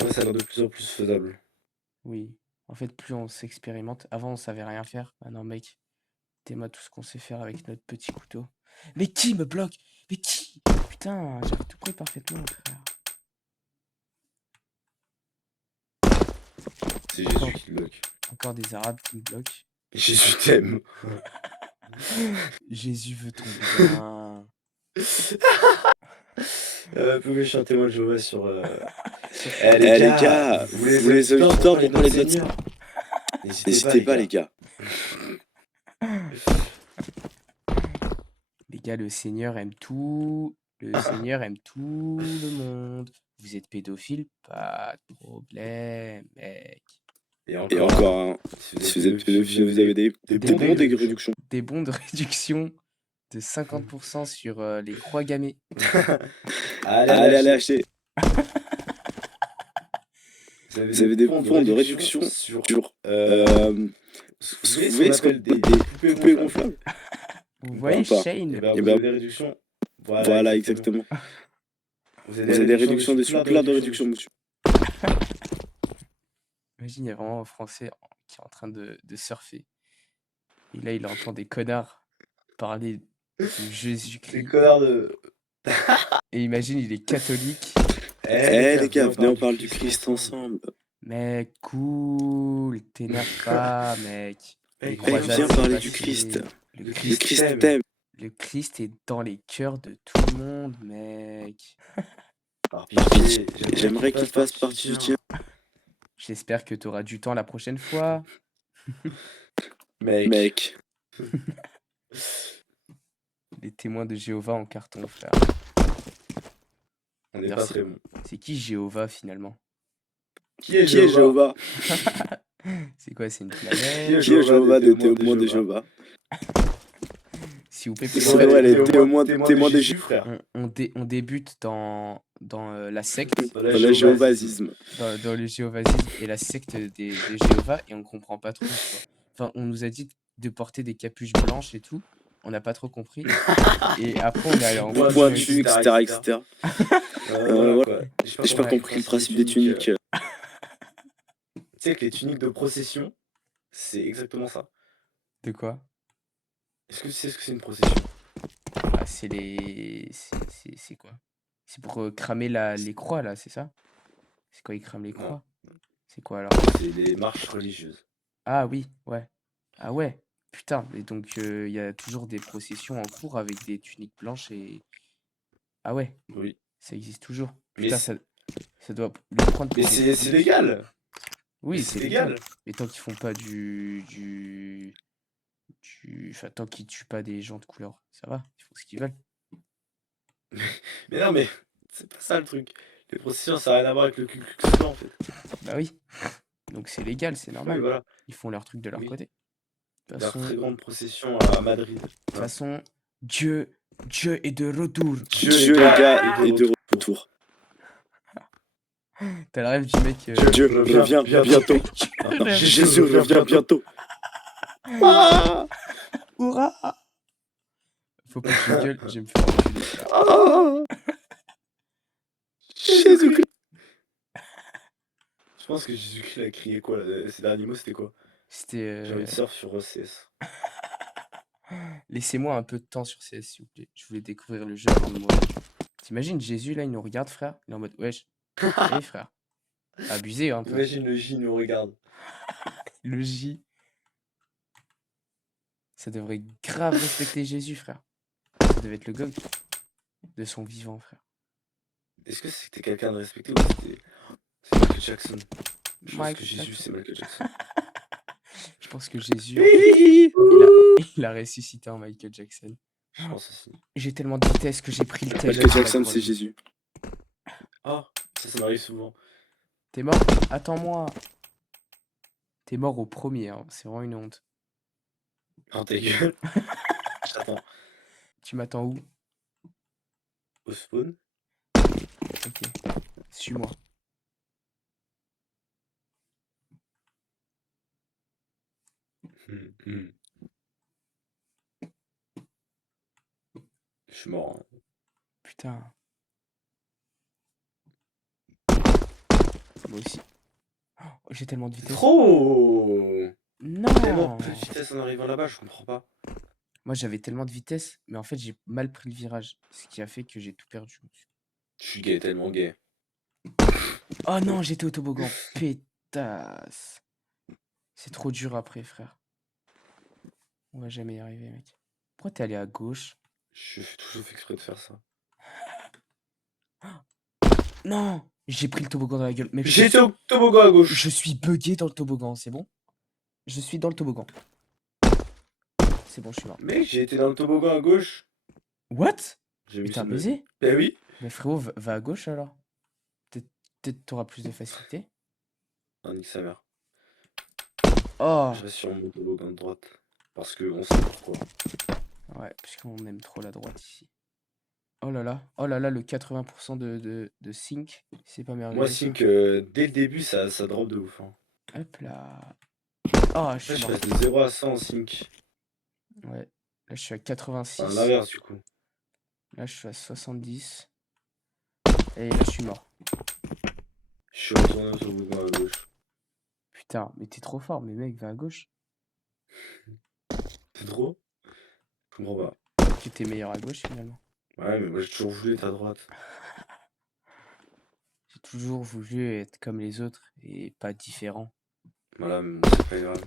En vrai, ça a l'air de plus en plus faisable. Oui. En fait, plus on s'expérimente. Avant, on savait rien faire. Maintenant, mec, dis-moi tout ce qu'on sait faire avec notre petit couteau. Mais qui me bloque? Mais qui? Putain, j'avais tout pris parfaitement, frère. C'est Encore, Jésus qui le bloque. encore des Arabes qui me bloquent. Jésus t'aime. Jésus veut ton bien. Pouvez chanter moi de Jéhovah sur... Sur Eh les Facebook. Les gars, gars, vous voulez vous les les auditeurs pour auditeurs parler pour de notre parler de notre Seigneur? N'hésitez pas N'hésitez les pas, gars. les gars. Les gars, le Seigneur aime tout. Le Seigneur aime tout le monde. Vous êtes pédophile? Pas de problème, mec. Et Et encore, encore, hein, si si vous êtes pédophile, vous avez des bons bons de de réduction. Des bons de réduction de 50% sur les croix gammées. Allez, achetez. Vous Vous avez des bons de réduction sur... vous voyez ce qu'on appelle des poupées gonflables? Vous Ou voyez pas? Shane? Et ben, Eh vous ben, avez des réductions. voilà, exactement. Vous Vous avez des réductions dessus, plein de réductions dessus. Imagine, il y a vraiment un Français qui est en train de surfer. Et là, il entend des connards parler de Des Jésus-Christ. connards de... Et imagine, il est catholique. Eh les gars, venez on parle du Christ ensemble. Mec, cool. T'énerve pas, mec. Les Mec, croisades, viens c'est parler du passé. Christ. Le Le Christ, Christ t'aime. le Christ est dans les cœurs de tout le monde, mec. Alors, Pitié, j'aimerais qu'il fasse partie du tien. J'espère que tu auras du temps la prochaine fois. Mec. Les témoins de Jéhovah en carton, frère. On n'est pas Merci. très bon. C'est qui Jéhovah finalement? Qui est Qui est Jéhovah? C'est quoi? C'est une planète? Qui est Qui est Jéhovah des témoins de Jéhovah? S'il vous plaît, C'est vrai, les témoins de Jéhovah. frère. On débute dans la secte, Dans Le jéhovasisme. dans le jéhovasisme et la secte de Jéhovah, et on comprend pas trop, tu vois. Enfin, on nous a dit de porter des capuches blanches et tout. On n'a pas trop compris. Et après, on est allé en Pointu, etc. Voilà, quoi. J'ai pas compris le principe des tuniques. Tu sais que les tuniques de procession, c'est exactement ça. De quoi? Est-ce que tu sais ce que c'est une procession? Ah, c'est les... C'est quoi? C'est pour cramer les croix, là, c'est ça? C'est quoi, ils crament les croix? C'est quoi, alors? C'est les marches religieuses. Ah oui, ouais. Ah ouais, putain. Et donc, il y a toujours des processions en cours avec des tuniques blanches et... Ah ouais, Oui. ça existe toujours. Mais Putain, ça doit lui prendre Mais pour des c'est légal. Oui, Mais c'est c'est légal. légal. Mais tant qu'ils font pas Enfin, tant qu'ils tuent pas des gens de couleur, ça va, ils font ce qu'ils veulent. Mais non, mais c'est pas ça le truc. Les processions, ça n'a rien à voir avec le Ku Klux Klan, en fait. Bah oui. Donc c'est légal, c'est Oui, normal. voilà. Ils font leur truc de leur Oui. côté. De toute Leur façon, très grande procession à Madrid. Dieu est de retour. Dieu, les gars, est de retour. T'as le rêve du mec. Dieu revient bientôt. Jésus revient bientôt. Ah, Hurrah! Faut pas que je gueule, je vais me faire enculer. ah, Jésus-Christ. Je pense que Jésus-Christ a crié quoi là? Ces derniers mots, c'était quoi? C'était. J'ai envie de surf sur CS. Laissez-moi un peu de temps sur CS, s'il vous plaît. Je voulais découvrir le jeu avant de mourir. T'imagines, Jésus, là, il nous regarde, frère. Il est en mode, wesh. Hey, frère. Abusé, un peu. Imagine le J nous regarde. Le J. Ça devrait grave respecter Jésus, frère. Ça devait être le gog de son vivant, frère. Est-ce que c'était quelqu'un de respecté ou c'était Michael Jackson? Je pense que Jésus, c'est Michael Jackson. Je pense que Jésus, il a ressuscité en Michael Jackson. Je pense aussi. J'ai tellement de vitesse que j'ai pris le tel. Michael Jackson, c'est Jésus. Ah, ça m'arrive souvent. T'es mort? Attends-moi. T'es mort au premier, hein. C'est vraiment une honte. Oh, ta gueule. J'attends. Tu m'attends où? Au spawn? Ok. Suis-moi. Je suis mort. Putain. Moi moi aussi. Oh, j'ai tellement de vitesse. Trop tellement Non! peu de vitesse en arrivant là-bas, je comprends pas. Moi, j'avais tellement de vitesse, mais en fait, j'ai mal pris le virage. Ce qui a fait que j'ai tout perdu. Je suis gay, tellement gay. Oh non, j'étais au toboggan. Pétasse. C'est trop dur après, frère. On va jamais y arriver, mec. Pourquoi t'es allé à gauche? Je fais toujours exprès de faire ça. Non! J'ai pris le toboggan dans la gueule. Mec, J'étais au toboggan à gauche. je suis bugué dans le toboggan, c'est bon? Je suis dans le toboggan. C'est bon, je suis mort. Mec, j'ai été dans le toboggan à gauche. What? J'ai Mais vu t'as ça. baisé? Ben oui. Mais frérot, va à gauche alors. Peut-être t'auras plus de facilité. Ah, nique sa mère. Oh! Je reste sur mon toboggan de droite. Parce que on sait pourquoi. Ouais, puisqu'on aime trop la droite ici. Oh là là, le 80% de sync, c'est pas merveilleux. Moi, Sync, dès le début, ça drop de ouf. Hein. Hop là. Oh, je Là, suis je mort. passe de 0 à 100 en Sync. Ouais. Là, je suis à 86. Enfin, l'inverse, du coup. Là, je suis à 70. Et là, je suis mort. Je suis retourné au toboggan à gauche. Putain, mais t'es trop fort, mais mec, va à gauche. C'est trop? Je comprends pas. Peut-être que t'es meilleur à gauche finalement. Ouais, mais moi, j'ai toujours voulu être à droite. J'ai toujours voulu être comme les autres et pas différent. Voilà, mais bon, c'est pas grave.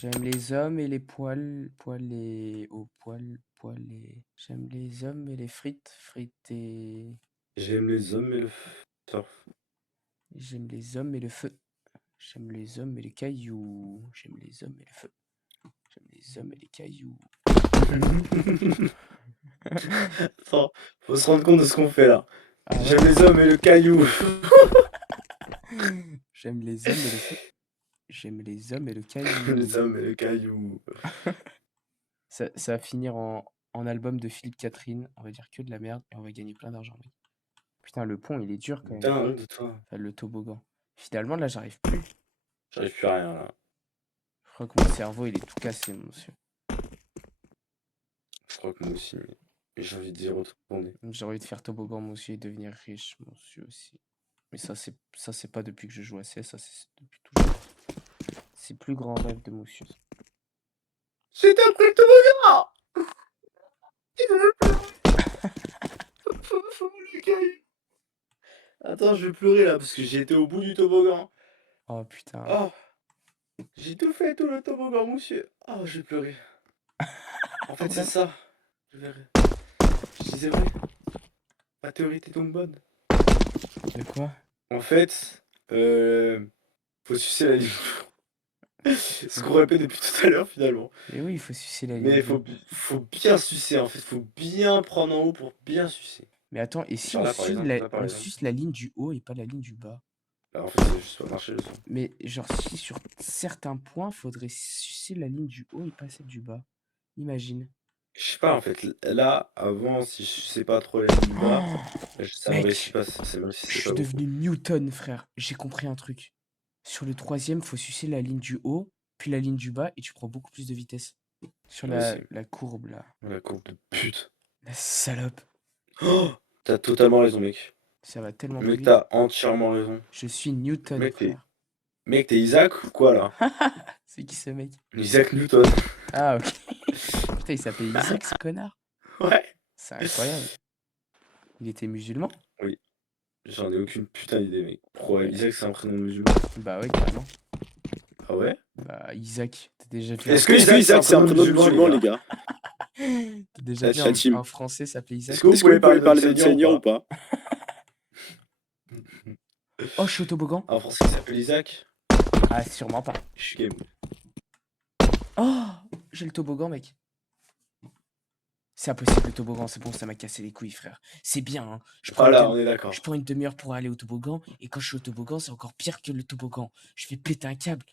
J'aime les hommes et les poils, poils et... Oh, poils, poils et... J'aime les hommes et les frites, frites et... J'aime les hommes et le surf. J'aime les hommes et le feu. J'aime les hommes et les cailloux. J'aime les hommes et le feu. J'aime les hommes et les cailloux. Attends, faut se rendre compte de ce qu'on fait là. Ah ouais. J'aime les hommes et le caillou. J'aime les hommes et le feu. J'aime les hommes et le caillou. Les hommes et le caillou. Ça va finir en album de Philippe Catherine. On va dire que de la merde et on va gagner plein d'argent, mec. Putain, le pont, il est dur quand même. Dingue de toi. Enfin, le toboggan. Finalement, là, j'arrive plus. J'arrive plus à rien là. Je crois que mon cerveau, il est tout cassé, monsieur. Je crois que moi aussi, mais j'ai envie d'y retourner. J'ai envie de faire toboggan, moi aussi, et devenir riche, monsieur aussi. Mais ça, c'est pas depuis que je joue à CS, ça, c'est depuis toujours. C'est plus grand rêve de monsieur. J'ai appris le toboggan. Il veut pleurer. Faut le caillou. Attends, je vais pleurer là parce que j'ai été au bout du toboggan. Oh putain. Oh, j'ai tout fait, tout le toboggan, monsieur. Oh, je vais pleurer. En fait, c'est ça. Je verrai. Je disais vrai. Ma théorie était donc bonne. De quoi? En fait, faut sucer la ligne. Ce qu'on répète depuis tout à l'heure finalement. Mais oui, il faut sucer la ligne. Mais faut bien sucer en fait. Faut bien prendre en haut pour bien sucer. Mais attends, et si Genre on, là, par exemple, là, par on exemple. suce la ligne du haut et pas la ligne du bas? Bah, en fait, ça va juste pas marcher le son. Mais genre, si sur certains points, faudrait sucer la ligne du haut et pas celle du bas. Imagine. Je sais pas en fait. Là, avant, si je sais pas trop la ligne du bas, ça me Mec, réussit pas. C'est même si je c'est suis pas beaucoup. devenu Newton, frère. J'ai compris un truc. Sur le troisième, faut sucer la ligne du haut, puis la ligne du bas, et tu prends beaucoup plus de vitesse. Sur Vas-y. la courbe, là. La courbe de pute. La salope. Oh, t'as totalement raison, mec. Ça va tellement plus Mec, vite. t'as entièrement raison. Je suis Newton, Mec, frère. Mec, t'es Isaac ou quoi là? C'est qui ce mec? Isaac Newton. Ah, ok. Putain, il s'appelait Isaac, ce connard. Ouais. C'est incroyable. Il était musulman? Oui. J'en ai aucune putain d'idée, mec. Pourquoi Ouais. Isaac, c'est un prénom musulman? Bah ouais, carrément. Ah ouais? Bah, Isaac. T'as déjà vu Est-ce que Est-ce que Isaac, Isaac, c'est un prénom musulman, les gars? T'as déjà La vu team. un Français s'appeler Isaac? Est-ce que vous pouvez parler de notre Seigneur Seigneur ou ou pas? Oh, je suis au toboggan. Un Français qui s'appelle Isaac? Ah, sûrement pas. Je suis game. Oh, j'ai le toboggan, mec. C'est impossible le toboggan, c'est bon, ça m'a cassé les couilles, frère. C'est bien, hein. Je prends, Voilà, une, on est d'accord. je prends une demi-heure pour aller au toboggan, et quand je suis au toboggan, c'est encore pire que le toboggan. Je fais péter un câble.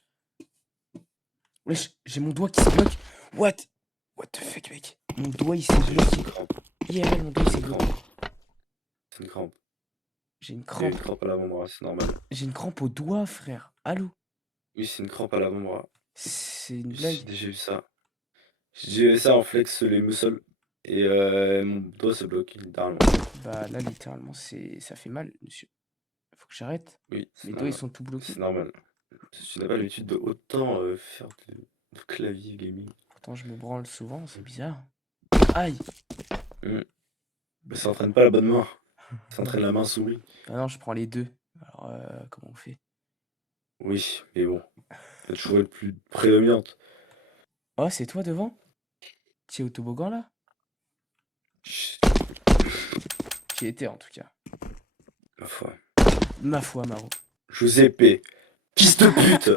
Wesh, j'ai mon doigt qui se bloque. What the fuck, mec? Mon doigt, il s'est C'est juste bloqué. une crampe. IRL, mon doigt, il s'est C'est une bloqué. crampe. C'est une crampe. J'ai une Il y a crampe. une crampe à l'avant-bras, c'est normal. J'ai une crampe au doigt, frère. Allô? Oui, c'est une crampe à l'avant-bras. C'est une J'ai blague. déjà eu ça. J'ai déjà eu ça en flex les muscles. Et mon doigt se bloque littéralement. Bah là, littéralement, ça fait mal, monsieur. que j'arrête. Oui, c'est Mes doigts, ils normal. sont tout bloqués. C'est normal. Tu n'as pas l'habitude de autant faire de clavier gaming. Pourtant, je me branle souvent, c'est bizarre. Aïe! Mais ça entraîne pas la bonne main. Ça entraîne la main souris. Ah non, je prends les deux. Alors, comment on fait? Oui, mais bon. La toujours être plus prédominante. Oh, c'est toi devant? Tu es au toboggan là? Chut, Tu y étais en tout cas. ma foi. Ma foi, Maro. Giuseppe. Fils de pute.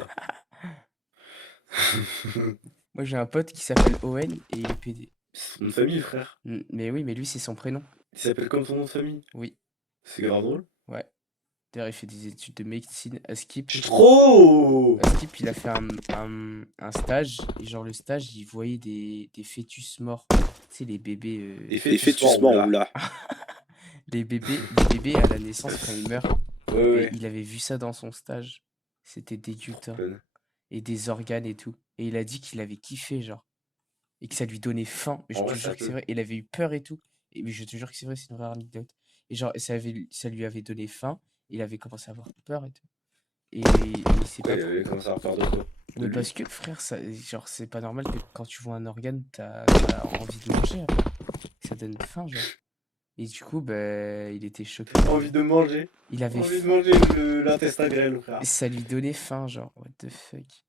Moi, j'ai un pote qui s'appelle Owen et il est PD. C'est ton nom de famille, frère. Mais oui, mais lui, c'est son prénom. Il s'appelle comme ton nom de famille. Oui, C'est grave drôle. ouais. D'ailleurs, il fait des études de médecine à Skip. Trop. À Skip, il a fait un stage. Et genre, le stage, il voyait des fœtus morts. Tu sais, les bébés. Des fœtus morts, là. Les bébés à la naissance quand ils meurent. Ouais, Et ouais. il avait vu ça dans son stage. C'était dégoûtant. Fun. Et des organes et tout. Et il a dit qu'il avait kiffé, genre. Et que ça lui donnait faim. Mais je En te vrai, ça jure que c'est peut. vrai. Il avait eu peur et tout. Et mais je te jure que c'est vrai, c'est une vraie anecdote. Et genre, ça lui avait donné faim. Il avait commencé à avoir peur et tout. Et il sait Pourquoi pas il avait commencé à avoir peur de quoi? De mais lui. parce que frère, ça, genre, c'est pas normal que quand tu vois un organe, t'as envie de manger, hein. Ça donne faim, genre. Et du coup, bah, il était choqué. Envie de manger. Il avait Envie de faim. manger l'intestin grêle, frère. Et ça lui donnait faim, genre. What the fuck.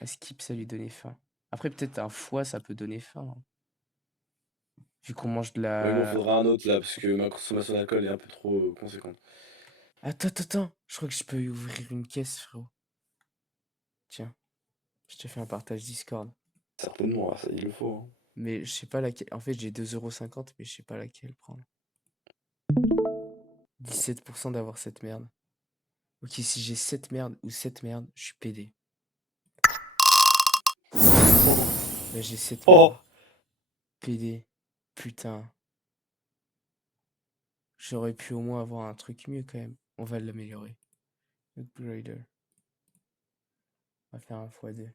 À Skip, ça lui donnait faim. Après, peut-être un foie, ça peut donner faim, hein. Vu qu'on mange de Mais bon, la... faudra un autre là, parce que ma consommation d'alcool est un peu trop conséquente. Attends. Je crois que je peux ouvrir une caisse, frérot. Tiens, je te fais un partage Discord. Certainement, ça il le faut. Hein. Mais je sais pas laquelle. En fait, j'ai 2,50 €, mais je sais pas laquelle prendre. 17% d'avoir cette merde. Ok, si j'ai cette merde ou cette merde, je suis PD. Là, j'ai cette merde. Oh PD. Putain. J'aurais pu au moins avoir un truc mieux quand même. On va l'améliorer. Upgrader. On va faire un x2.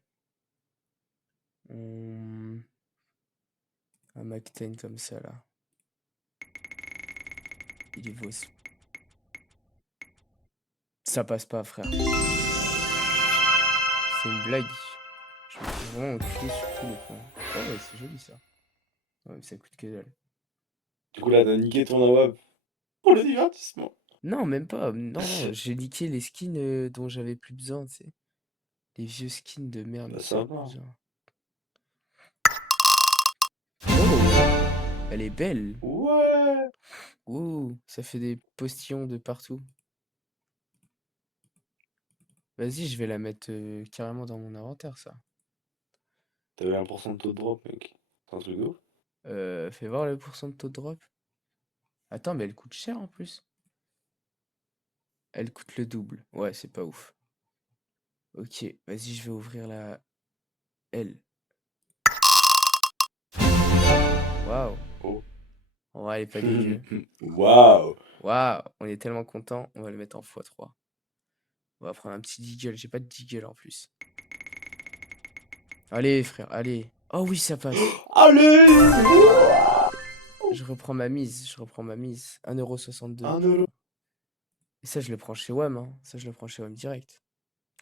Un Mac 10 comme ça là. Il est beau. Ça passe pas, frère. C'est une blague. Je me suis vraiment enculé sur tous les points. Oh ouais, c'est joli ça. Ouais, mais ça coûte que dalle. Du coup là, t'as niqué ton AWAP. Pour le divertissement. Non, même pas. Non, j'ai niqué les skins dont j'avais plus besoin, tu sais. Les vieux skins de merde. Bah dont ça j'avais plus va. besoin. Oh, elle est belle. Ouais. Ouh, ça fait des postillons de partout. Vas-y, je vais la mettre carrément dans mon inventaire, ça. T'avais 1% de taux de drop, mec. C'est un truc de ouf. Fais voir le pourcent de taux de drop. Attends, mais elle coûte cher en plus. Elle coûte le double. Ouais, c'est pas ouf. Ok, vas-y, je vais ouvrir la L. Waouh. Oh. Ouais, elle est pas dégueu. Waouh. Waouh, on est tellement content. On va le mettre en x3. On va prendre un petit deagle. J'ai pas de deagle en plus. Allez, frère, allez. Oh oui, ça passe. Allez. Je reprends ma mise. 1,62 €. 1 €. Et ça, je le prends chez WAM, hein. Ça, je le prends chez WAM direct.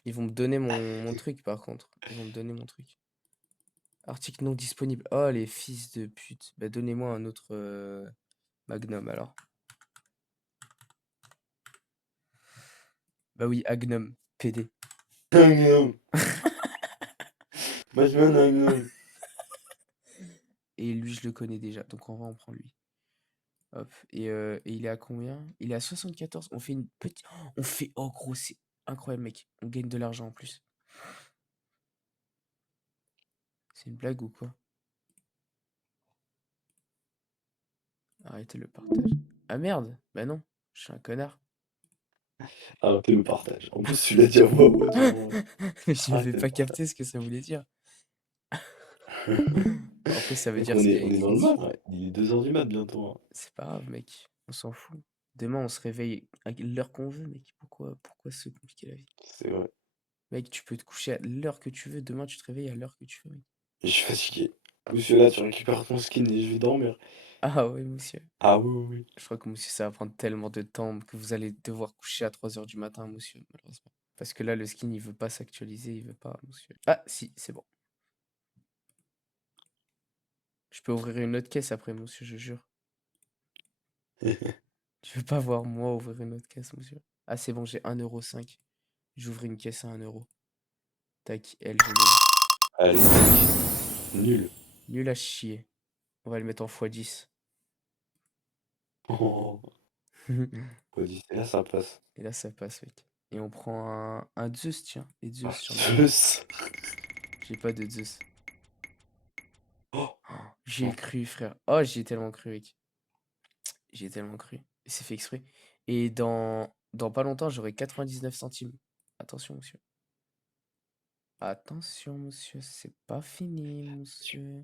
Ils vont me donner mon truc, par contre. Ils vont me donner mon truc. Article non disponible. Oh, les fils de pute. Bah, donnez-moi un autre Magnum, alors. Bah oui, Agnum. PD. Et lui, je le connais déjà. Donc, on va en prendre lui. Hop. Et il est à combien? Il est à 74. On fait une petite... On fait... Oh, gros, c'est incroyable, mec. On gagne de l'argent en plus. C'est une blague ou quoi? Arrêtez le partage. Ah merde! Bah non, je suis un connard. Arrêtez le partage. En plus, tu l'as dit à voix haute. Mais je n'avais Arrêtez pas le capté ce que ça voulait dire. Bon, après, ça veut Mec, dire on ce qu'il est, y a on est écrit dans le dessus. mal. Ouais. Il est 2 h du mat bientôt. Hein. C'est pas grave, mec. On s'en fout. Demain, on se réveille à l'heure qu'on veut, mec. Pourquoi se compliquer la vie? C'est vrai. Mec, tu peux te coucher à l'heure que tu veux. Demain, tu te réveilles à l'heure que tu veux, mec. Je suis fatigué. Monsieur, là, tu récupères ton skin et je vais dormir. Ah oui, monsieur. Ah oui, oui, oui. Je crois que monsieur, ça va prendre tellement de temps que vous allez devoir coucher à 3 heures du matin, monsieur, malheureusement. Parce que là, le skin, il veut pas s'actualiser, il veut pas, monsieur. Ah, si, c'est bon. Je peux ouvrir une autre caisse après, monsieur, je jure. Tu veux pas voir moi ouvrir une autre caisse, monsieur? Ah, c'est bon, j'ai 1,5 €. J'ouvre une caisse à 1 €. Tac, elle, je l'ouvre. Allez, nul. Nul à chier. On va le mettre en x10. Oh, et là, ça passe. Et là, ça passe, mec. Et on prend un Zeus, tiens. Et Ah, Zeus, j'en ai pas. Zeus. J'ai pas de Zeus. Oh, J'y ai non. cru, frère. Oh, j'y ai tellement cru, mec. J'y ai tellement cru. Et c'est fait exprès. Et dans pas longtemps, j'aurai 99 centimes. Attention, monsieur. Attention, monsieur, c'est pas fini, monsieur.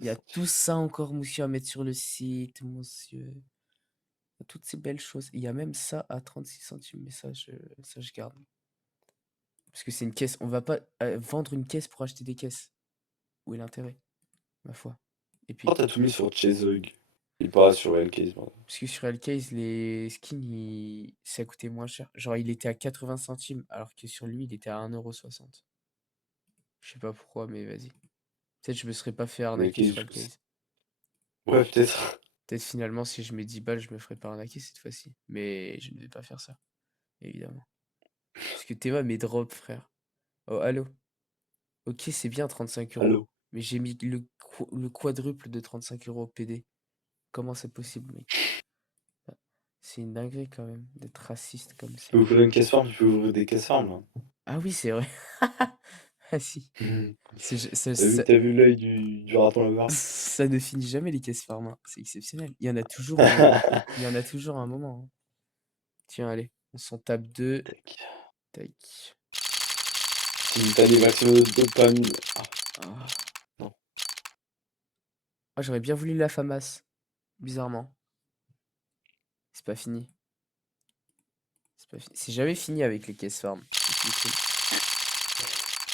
Il y a tout ça encore, monsieur, à mettre sur le site, monsieur. Il y a toutes ces belles choses. Il y a même ça à 36 centimes, mais ça, je garde. Parce que c'est une caisse. On va pas vendre une caisse pour acheter des caisses. Où est l'intérêt, ma foi? Et puis, Pourquoi t'as tout mis sur Chezog et pas sur Hellcase, pardon. parce que sur Hellcase, les skins, ça coûtait moins cher. Genre, il était à 80 centimes, alors que sur lui, il était à 1,60 €. Je sais pas pourquoi, mais vas-y. Peut-être je me serais pas fait arnaquer Hellcase, sur Hellcase. ouais, peut-être. Peut-être finalement, si je mets 10 balles, je me ferais pas arnaquer cette fois-ci. Mais je ne vais pas faire ça, évidemment. Parce que Théma mes drops, frère. Oh, allô? Ok, c'est bien 35 €. Allô? Mais j'ai mis le quadruple de 35 € PD. Comment c'est possible, mec? Ah, c'est une dinguerie quand même d'être raciste comme Tu ça. peux ouvrir une caisse farm, tu peux ouvrir des caisses farm, là. Ah oui, c'est vrai. Ah si. T'as vu l'œil du raton laveur? Ça ne finit jamais les caisses farm, hein. C'est exceptionnel. Il y en a toujours un moment, hein. Tiens, allez, on s'en tape 2. Tac. Tac. T'as des maximum de dopamine. Ah. Non. Ah, j'aurais bien voulu la FAMAS. Bizarrement. C'est pas fini. C'est jamais fini avec les caisses farm. C'est ce qui est cool.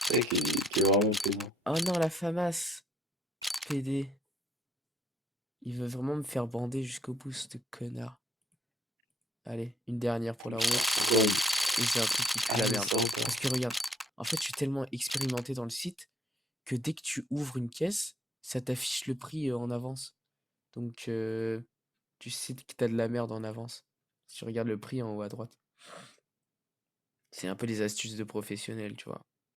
C'est vrai qu'il est vraiment plaisant. Oh non, la FAMAS. PD. Il veut vraiment me faire bander jusqu'au bout, ce connard. Allez, une dernière pour la roue. Encore une. Et c'est un truc qui pue la merde. Parce que regarde, en fait, je suis tellement expérimenté dans le site que dès que tu ouvres une caisse, ça t'affiche le prix en avance. Donc, tu sais que t'as de la merde en avance. Si tu regardes le prix en haut à droite. C'est un peu les astuces de professionnels, tu vois.